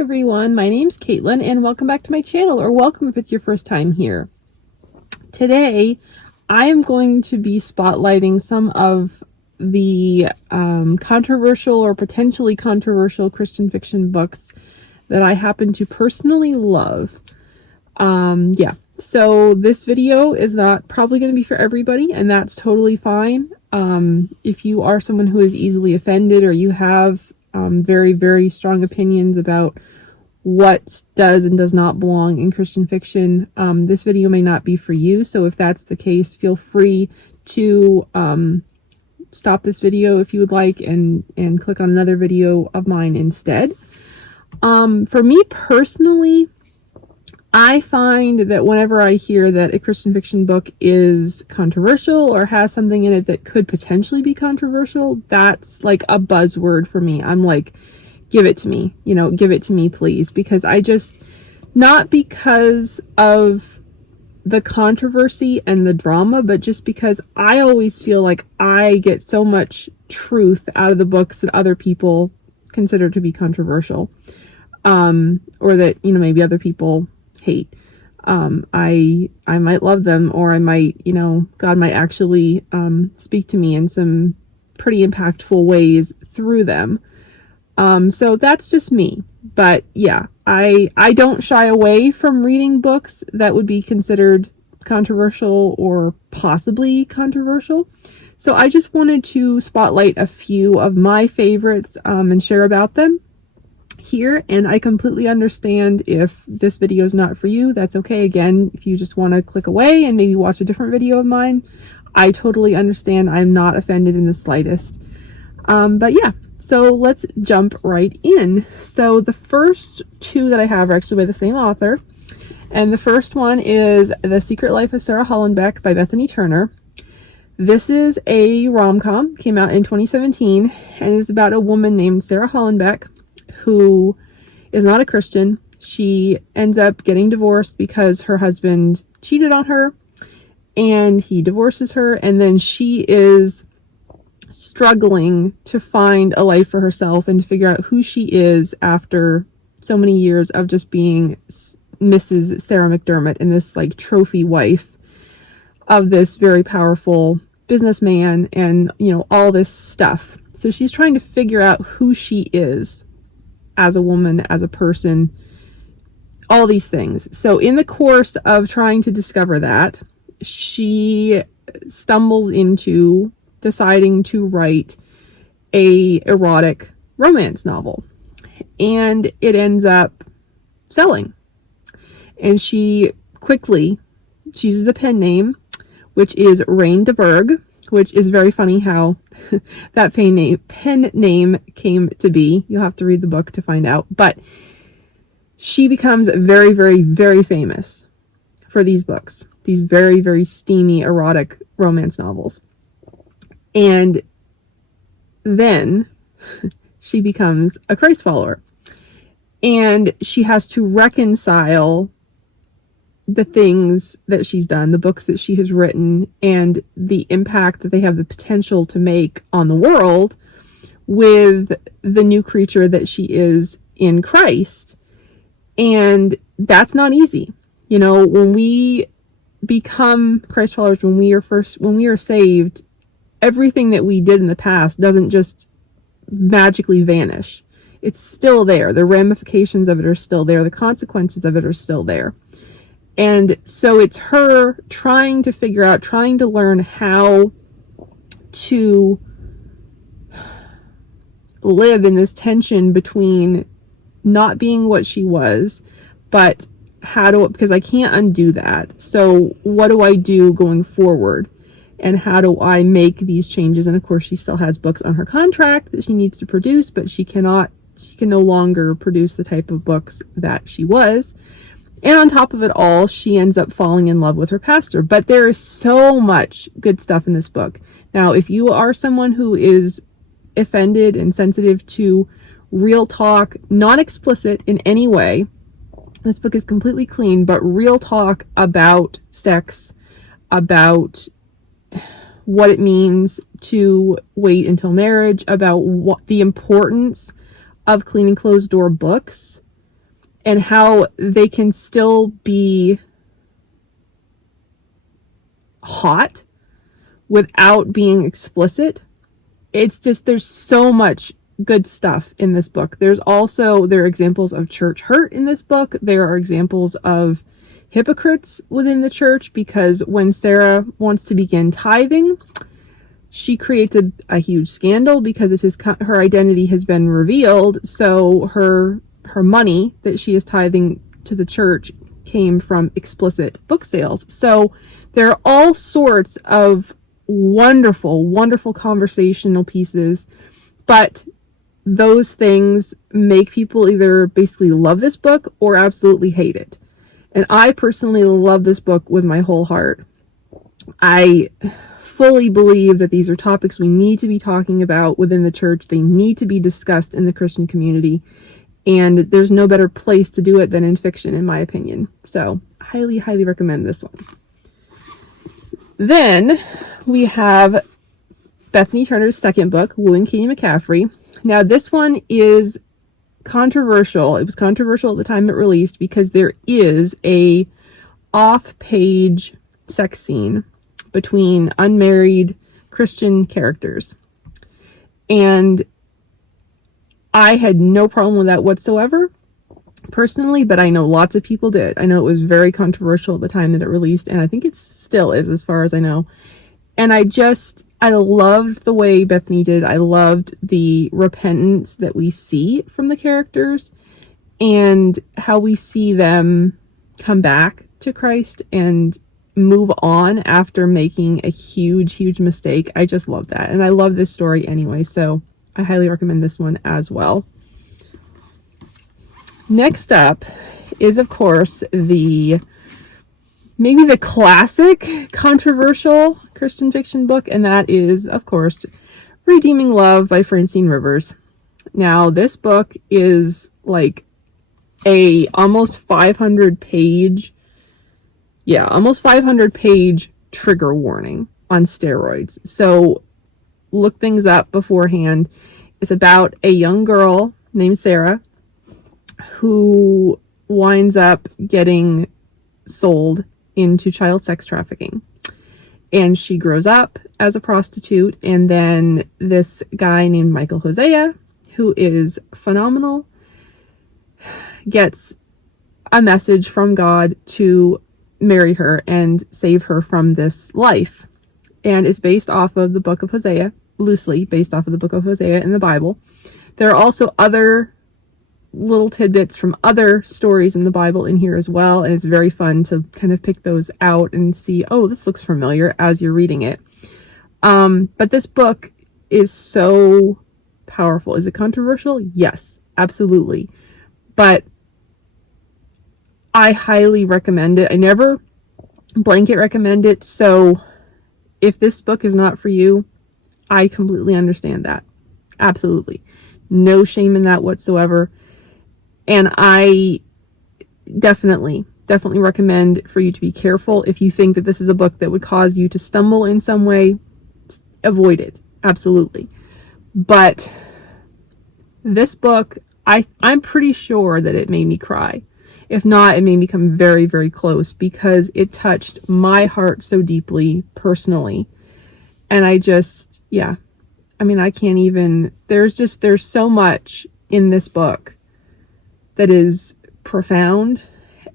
everyone, my name's Caitlyn and welcome back to my channel, or welcome if it's your first time here. Today I am going to be spotlighting some of the controversial or potentially controversial Christian fiction books that I happen to personally love. So this video is not probably going to be for everybody, and that's totally fine. If you are someone who is easily offended, or you have very, very strong opinions about what does and does not belong in Christian fiction, this video may not be for you. So if that's the case, feel free to stop this video if you would like and click on another video of mine instead. For me personally, I find that whenever I hear that a Christian fiction book is controversial or has something in it that could potentially be controversial, that's like a buzzword for me. I'm like, give it to me, give it to me, please. Because not because of the controversy and the drama, but just because I always feel like I get so much truth out of the books that other people consider to be controversial. Or that, maybe other people hate. I might love them, or I might, God might actually speak to me in some pretty impactful ways through them. So that's just me. But yeah, I don't shy away from reading books that would be considered controversial or possibly controversial. So I just wanted to spotlight a few of my favorites and share about them here. And I completely understand if this video is not for you. That's okay. Again, if you just want to click away and maybe watch a different video of mine, I totally understand. I'm not offended in the slightest. But yeah, so let's jump right in. So the first two that I have are actually by the same author. And the first one is The Secret Life of Sarah Hollenbeck by Bethany Turner. This is a rom-com, came out in 2017, and is about a woman named Sarah Hollenbeck who is not a Christian. She ends up getting divorced because her husband cheated on her, and he divorces her, and then she is struggling to find a life for herself and to figure out who she is after so many years of just being Mrs. Sarah McDermott and this like trophy wife of this very powerful businessman and, all this stuff. So she's trying to figure out who she is as a woman, as a person, all these things. So in the course of trying to discover that, she stumbles into deciding to write a erotic romance novel, and it ends up selling. And she uses a pen name, which is Rain de Berg, which is very funny how that pen name came to be. You'll have to read the book to find out. But she becomes very, very, very famous for these books, these very, very steamy, erotic romance novels. And then she becomes a Christ follower. And she has to reconcile the things that she's done, the books that she has written, and the impact that they have the potential to make on the world with the new creature that she is in Christ. And that's not easy. When we become Christ followers, when we are saved, everything that we did in the past doesn't just magically vanish. It's still there. The ramifications of it are still there. The consequences of it are still there. And so it's her trying to learn how to live in this tension between not being what she was, but because I can't undo that. So what do I do going forward? And how do I make these changes? And of course, she still has books on her contract that she needs to produce, but she can no longer produce the type of books that she was. And on top of it all, she ends up falling in love with her pastor. But there is so much good stuff in this book. Now, if you are someone who is offended and sensitive to real talk, not explicit in any way, this book is completely clean, but real talk about sex, about what it means to wait until marriage, about what the importance of clean and closed door books and how they can still be hot without being explicit. It's just, there's so much good stuff in this book. There are examples of church hurt in this book. There are examples of hypocrites within the church, because when Sarah wants to begin tithing, she creates a huge scandal because her identity has been revealed. So her money that she is tithing to the church came from explicit book sales. So there are all sorts of wonderful, wonderful conversational pieces, but those things make people either basically love this book or absolutely hate it. And I personally love this book with my whole heart. I fully believe that these are topics we need to be talking about within the church. They need to be discussed in the Christian community, and there's no better place to do it than in fiction, in my opinion. So highly, highly recommend this one. Then we have Bethany Turner's second book, Wooing Cadie McCaffrey. Now this one is controversial. It was controversial at the time it released because there is a off-page sex scene between unmarried Christian characters. And I had no problem with that whatsoever, personally, but I know lots of people did. I know it was very controversial at the time that it released, and I think it still is, as far as I know. And I loved the way Bethany did. I loved the repentance that we see from the characters and how we see them come back to Christ and move on after making a huge, huge mistake. I just love that. And I love this story anyway, so I highly recommend this one as well. Next up is, of course, maybe the classic controversial Christian fiction book, and that is, of course, Redeeming Love by Francine Rivers. Now, this book is like a almost 500 page trigger warning on steroids. So look things up beforehand. It's about a young girl named Sarah who winds up getting sold into child sex trafficking. And she grows up as a prostitute, and then this guy named Michael Hosea, who is phenomenal, gets a message from God to marry her and save her from this life. And it's based off of the book of Hosea, loosely based off of the book of Hosea in the Bible. There are also other little tidbits from other stories in the Bible in here as well, and it's very fun to kind of pick those out and see, oh, this looks familiar as you're reading it. But this book is so powerful. Is it controversial? Yes, absolutely. But I highly recommend it. I never blanket recommend it, so if this book is not for you, I completely understand that. Absolutely. No shame in that whatsoever. And I definitely recommend for you to be careful. If you think that this is a book that would cause you to stumble in some way, avoid it. Absolutely. But this book, I'm pretty sure that it made me cry. If not, it made me come very, very close because it touched my heart so deeply personally. And I can't even, there's so much in this book that is profound,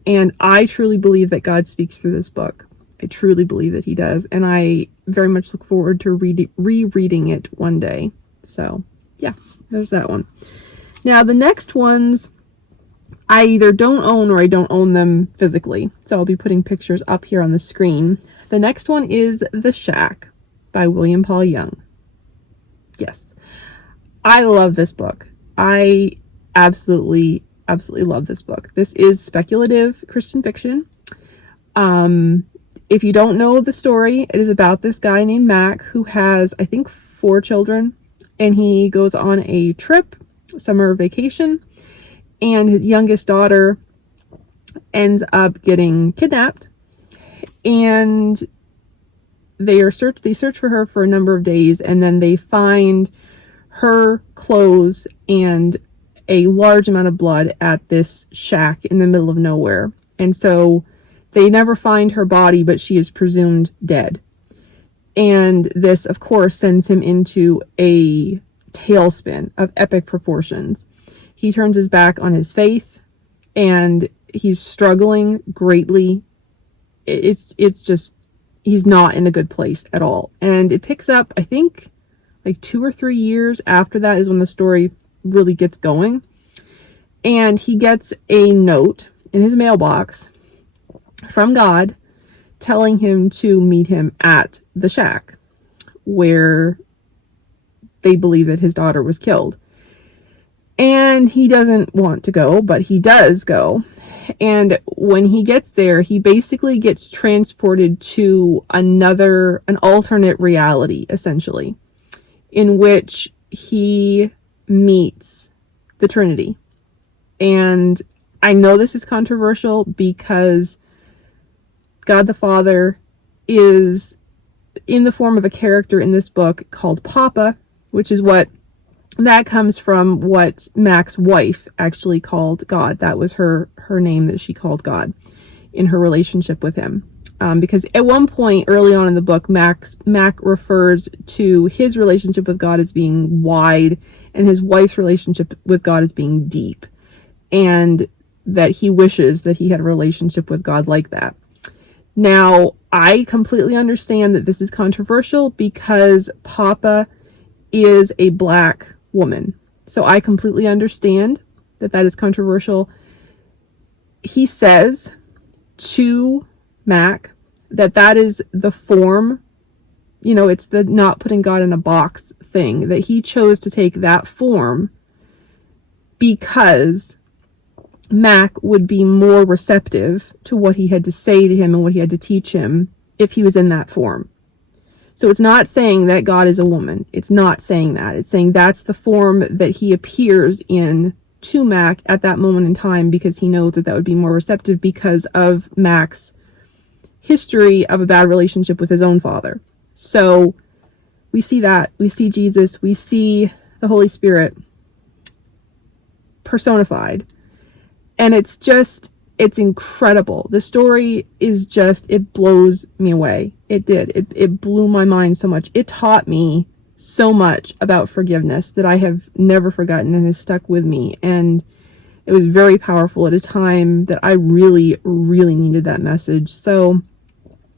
and I truly believe that God speaks through this book. I truly believe that he does, and I very much look forward to rereading it one day. So yeah, there's that one. Now the next ones I either don't own or I don't own them physically, so I'll be putting pictures up here on the screen. The next one is The Shack by William Paul Young. Yes, I love this book. I absolutely love this book. This is speculative Christian fiction. If you don't know the story, it is about this guy named Mac who has, I think, 4 children, and he goes on a trip, summer vacation, and his youngest daughter ends up getting kidnapped, and they search for her for a number of days, and then they find her clothes and a large amount of blood at this shack in the middle of nowhere. And so they never find her body, but she is presumed dead. And this, of course, sends him into a tailspin of epic proportions. He turns his back on his faith, and he's struggling greatly. It's just, he's not in a good place at all. And it picks up, I think, like 2 or 3 years after that is when the story really gets going. And he gets a note in his mailbox from God telling him to meet him at the shack where they believe that his daughter was killed. And he doesn't want to go, but he does go. And when he gets there, he basically gets transported to an alternate reality, essentially, in which he meets the Trinity. And I know this is controversial because God the Father is in the form of a character in this book called Papa, which is that comes from what Mac's wife actually called God. That was her name that she called God in her relationship with him. Because at one point early on in the book, Mac refers to his relationship with God as being wide and his wife's relationship with God as being deep. And that he wishes that he had a relationship with God like that. Now, I completely understand that this is controversial because Papa is a black woman. So I completely understand that that is controversial. He says to Mac that is the form, it's the not putting God in a box thing, that he chose to take that form because Mac would be more receptive to what he had to say to him and what he had to teach him if he was in that form. So it's not saying that God is a woman. It's not saying that. It's saying that's the form that he appears in to Mac at that moment in time because he knows that would be more receptive because of Mac's history of a bad relationship with his own father. So we see that. We see Jesus. We see the Holy Spirit personified. And it's incredible. The story is it blows me away. It did. It blew my mind so much. It taught me so much about forgiveness that I have never forgotten and has stuck with me. And it was very powerful at a time that I really, really needed that message. So,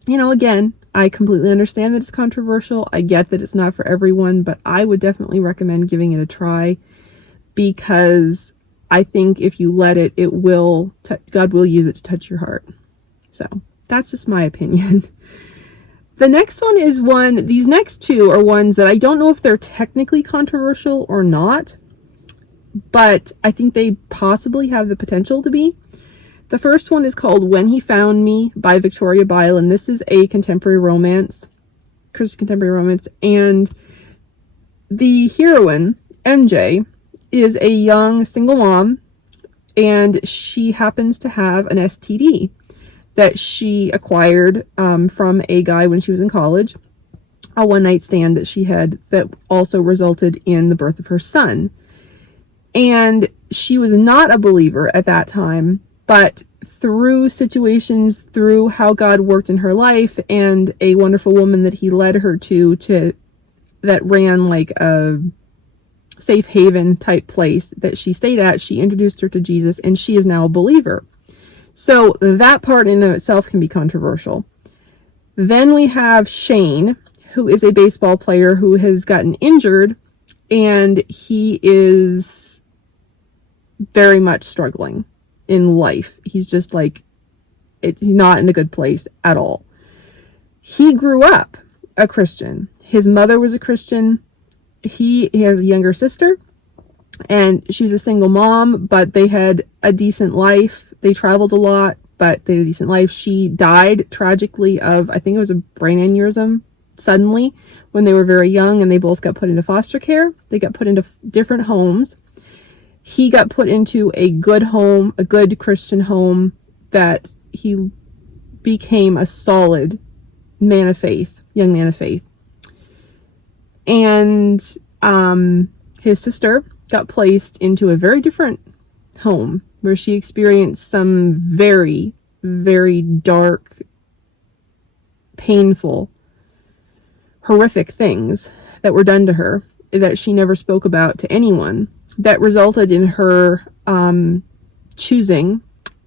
again, I completely understand that it's controversial. I get that it's not for everyone, but I would definitely recommend giving it a try because I think if you let it, God will use it to touch your heart. So that's just my opinion. The next one is these next two are ones that I don't know if they're technically controversial or not, but I think they possibly have the potential to be. The first one is called When He Found Me by Victoria Bylin. This is a contemporary romance, Christian contemporary romance, and the heroine, MJ, is a young single mom, and she happens to have an STD that she acquired from a guy when she was in college, a one-night stand that she had that also resulted in the birth of her son. And she was not a believer at that time, but through situations, through how God worked in her life and a wonderful woman that he led her to that ran like a safe haven type place that she stayed at, she introduced her to Jesus, and she is now a believer. So that part in itself can be controversial. Then we have Shane, who is a baseball player who has gotten injured, and he is very much struggling in life. He's just he's not in a good place at all. He grew up a Christian. His mother was a Christian. He has a younger sister, and she's a single mom, but they had a decent life. They traveled a lot, but they had a decent life. She died tragically of, I think it was a brain aneurysm, suddenly when they were very young, and they both got put into foster care. They got put into different homes. He got put into a good home, a good Christian home, that he became a solid man of faith, young man of faith. And his sister got placed into a very different home where she experienced some very, very dark, painful, horrific things that were done to her that she never spoke about to anyone, that resulted in her choosing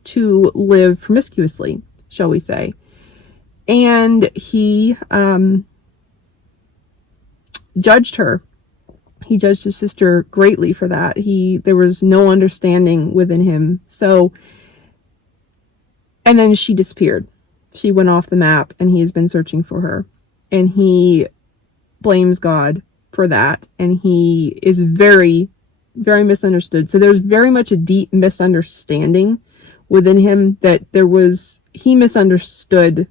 to live promiscuously, shall we say. And he judged her. He judged his sister greatly for that. There was no understanding within him. So, and then she disappeared. She went off the map, and he has been searching for her. And he blames God for that. And he is very, very misunderstood. So there's very much a deep misunderstanding within him that he misunderstood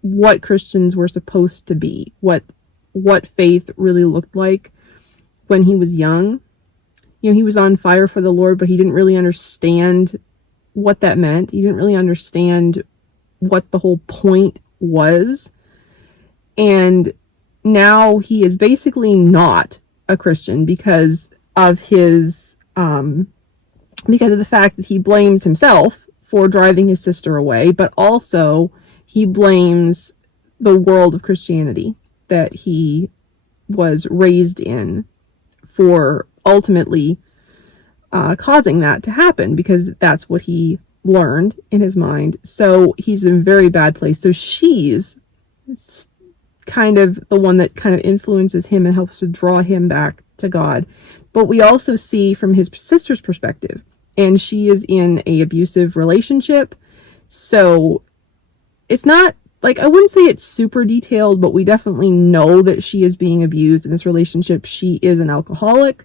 what Christians were supposed to be, what faith really looked like when he was young. He was on fire for the Lord, but he didn't really understand what that meant. He didn't really understand what the whole point was. And now he is basically not a Christian because of his, because of the fact that he blames himself for driving his sister away, but also he blames the world of Christianity that he was raised in for ultimately causing that to happen, because that's what he learned in his mind. So he's in a very bad place. So she's kind of the one that kind of influences him and helps to draw him back to God. But we also see from his sister's perspective, and she is in an abusive relationship. So it's not like, I wouldn't say it's super detailed, but we definitely know that she is being abused in this relationship. She is an alcoholic,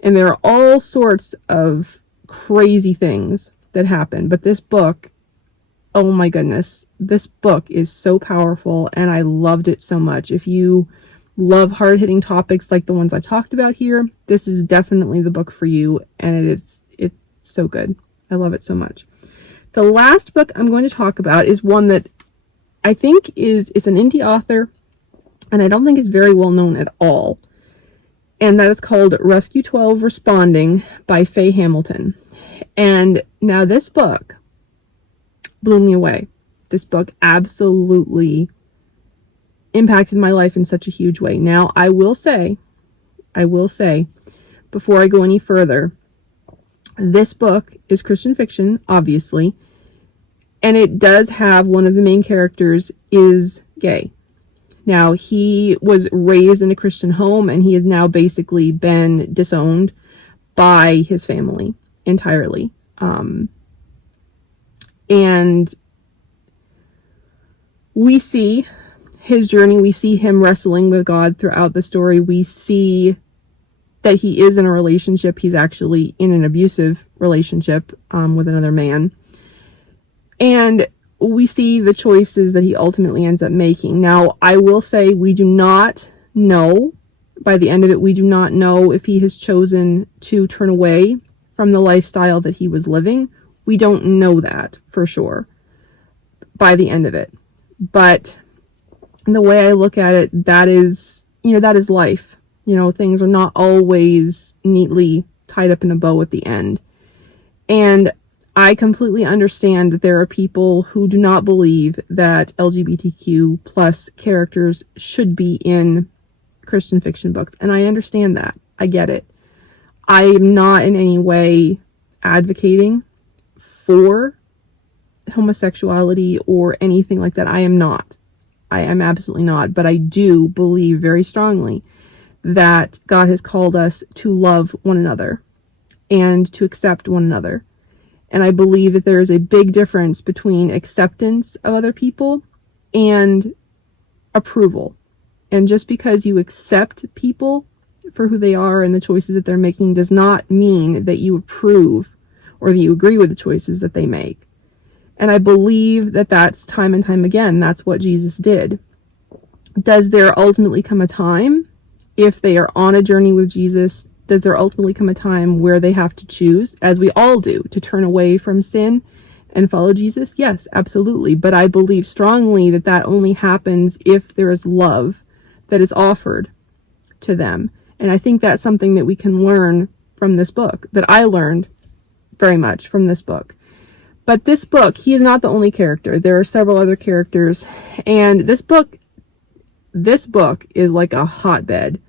and there are all sorts of crazy things that happen. But this book, oh my goodness, this book is so powerful, and I loved it so much. If you love hard-hitting topics like the ones I've talked about here, this is definitely the book for you, and it's so good. I love it so much. The last book I'm going to talk about is one that I think is an indie author, and I don't think is very well known at all. And that is called Rescue 12 Responding by Faye Hamilton. And now this book blew me away. This book absolutely impacted my life in such a huge way. Now, I will say, before I go any further, this book is Christian fiction, obviously, and it does have one of the main characters is gay. Now, he was raised in a Christian home, and he has now basically been disowned by his family entirely. And we see his journey. We see him wrestling with God throughout the story. We see that he is in a relationship. He's actually in an abusive relationship with another man. And we see the choices that he ultimately ends up making. Now, I will say we do not know, by the end of it, we do not know if he has chosen to turn away from the lifestyle that he was living. We don't know that for sure by the end of it. But the way I look at it, that is life. Things are not always neatly tied up in a bow at the end. And I completely understand that there are people who do not believe that LGBTQ plus characters should be in Christian fiction books. And I understand that. I get it. I am not in any way advocating for homosexuality or anything like that. I am not. I am absolutely not. But I do believe very strongly that God has called us to love one another and to accept one another. And I believe that there is a big difference between acceptance of other people and approval. And just because you accept people for who they are and the choices that they're making does not mean that you approve or that you agree with the choices that they make. And I believe that that's time and time again, that's what Jesus did. Does there ultimately come a time, if they are on a journey with Jesus, does there ultimately come a time where they have to choose, as we all do, to turn away from sin and follow Jesus? Yes, absolutely. But I believe strongly that that only happens if there is love that is offered to them. And I think that's something that we can learn from this book, that I learned very much from this book. But this book, he is not the only character. There are several other characters, and this book is like a hotbed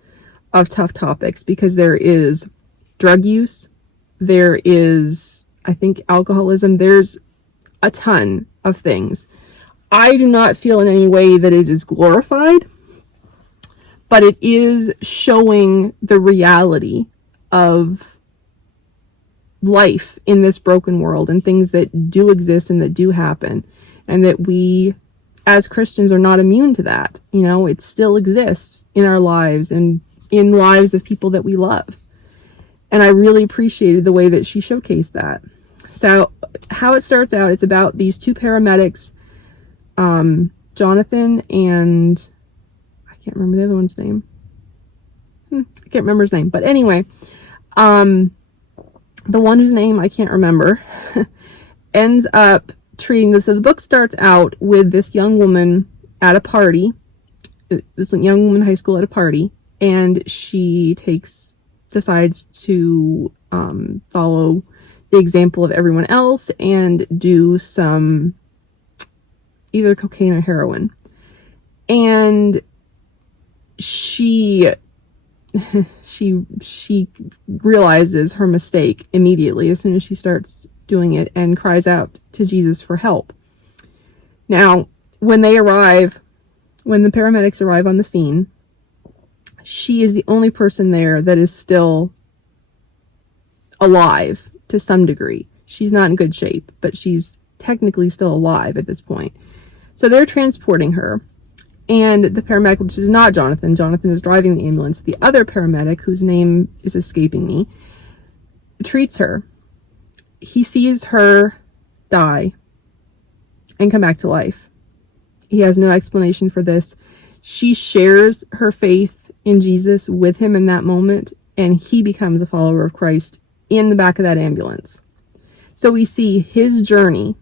of tough topics, because there is drug use, there is, I think, alcoholism, there's a ton of things. I do not feel in any way that it is glorified, but it is showing the reality of life in this broken world, and things that do exist and that do happen, and that we as Christians are not immune to that. You know, it still exists in our lives and in lives of people that we love. And I really appreciated the way that she showcased that. So how it starts out, it's about these two paramedics, Jonathan and I can't remember the other one's name. I can't remember his name. But anyway, the one whose name I can't remember ends up treating this. So the book starts out with this young woman at a party, this young woman in high school at a party, and she decides to follow the example of everyone else and do some either cocaine or heroin. And she realizes her mistake immediately as soon as she starts doing it, and cries out to Jesus for help. Now, when the paramedics arrive on the scene, she is the only person there that is still alive to some degree. She's not in good shape, but she's technically still alive at this point. So they're transporting her, and the paramedic, which is not Jonathan is driving the ambulance, the other paramedic, whose name is escaping me, treats her. He sees her die and come back to life. He has no explanation for this. She shares her faith in Jesus with him in that moment, and he becomes a follower of Christ in the back of that ambulance. So we see his journey,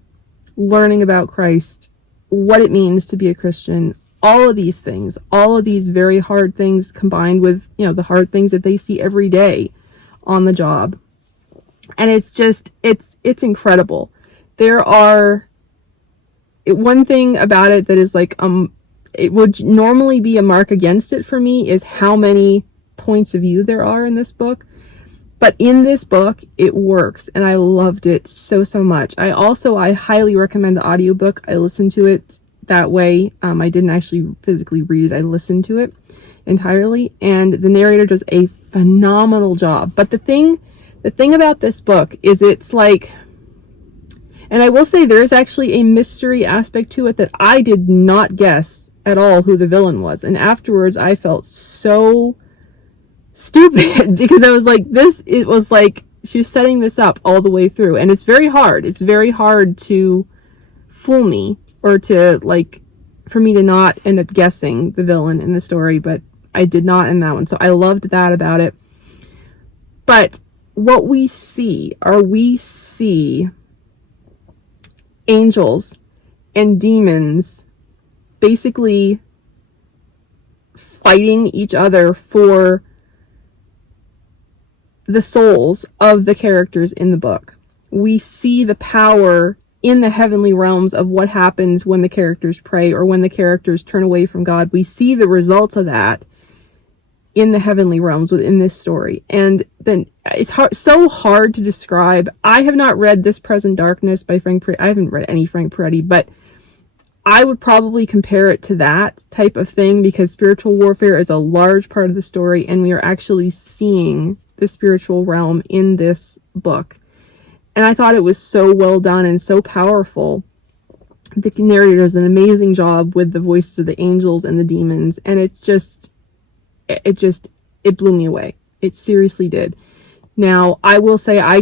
learning about Christ, what it means to be a Christian, all of these things, all of these very hard things combined with, you know, the hard things that they see every day on the job. And it's just, it's incredible. One thing about it that is like, it would normally be a mark against it for me is how many points of view there are in this book. But in this book, it works, and I loved it so much. I highly recommend the audiobook. I listened to it that way. I didn't actually physically read it. I listened to it entirely, and the narrator does a phenomenal job. But the thing about this book is it's like, and I will say there is actually a mystery aspect to it that I did not guess at all who the villain was. And afterwards I felt so stupid because I was like, it was like she was setting this up all the way through. And it's very hard. It's very hard to fool me, or to for me to not end up guessing the villain in the story, but I did not in that one. So I loved that about it. But what we see angels and demons basically fighting each other for the souls of the characters in the book. We see the power in the heavenly realms of what happens when the characters pray or when the characters turn away from God. We see the results of that in the heavenly realms within this story. And then it's so hard to describe. I have not read This Present Darkness by Frank Peretti. I haven't read any Frank Peretti, but I would probably compare it to that type of thing, because spiritual warfare is a large part of the story, and we are actually seeing the spiritual realm in this book. And I thought it was so well done and so powerful. The narrator does an amazing job with the voices of the angels and the demons, and it blew me away. It seriously did. Now, I will say I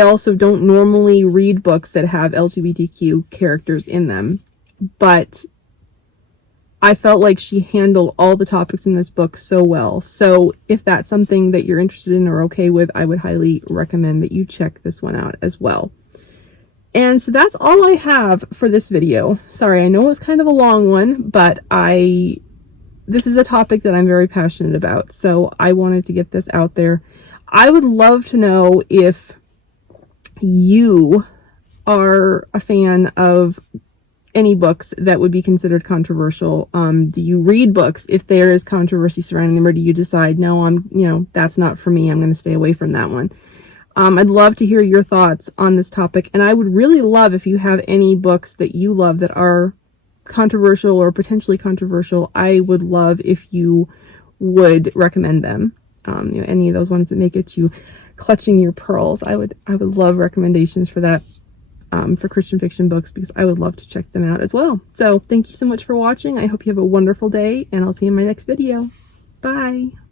also don't normally read books that have LGBTQ characters in them, but I felt like she handled all the topics in this book so well. So if that's something that you're interested in or okay with, I would highly recommend that you check this one out as well. And so that's all I have for this video. Sorry, I know it was kind of a long one, but this is a topic that I'm very passionate about, so I wanted to get this out there. I would love to know if you are a fan of any books that would be considered controversial. Do you read books if there is controversy surrounding them, or do you decide, no, that's not for me, I'm going to stay away from that one? I'd love to hear your thoughts on this topic, and I would really love if you have any books that you love that are controversial or potentially controversial. I would love if you would recommend them. Any of those ones that make it you clutching your pearls. I would love recommendations for that, for Christian fiction books, because I would love to check them out as well. So thank you so much for watching. I hope you have a wonderful day, and I'll see you in my next video. Bye.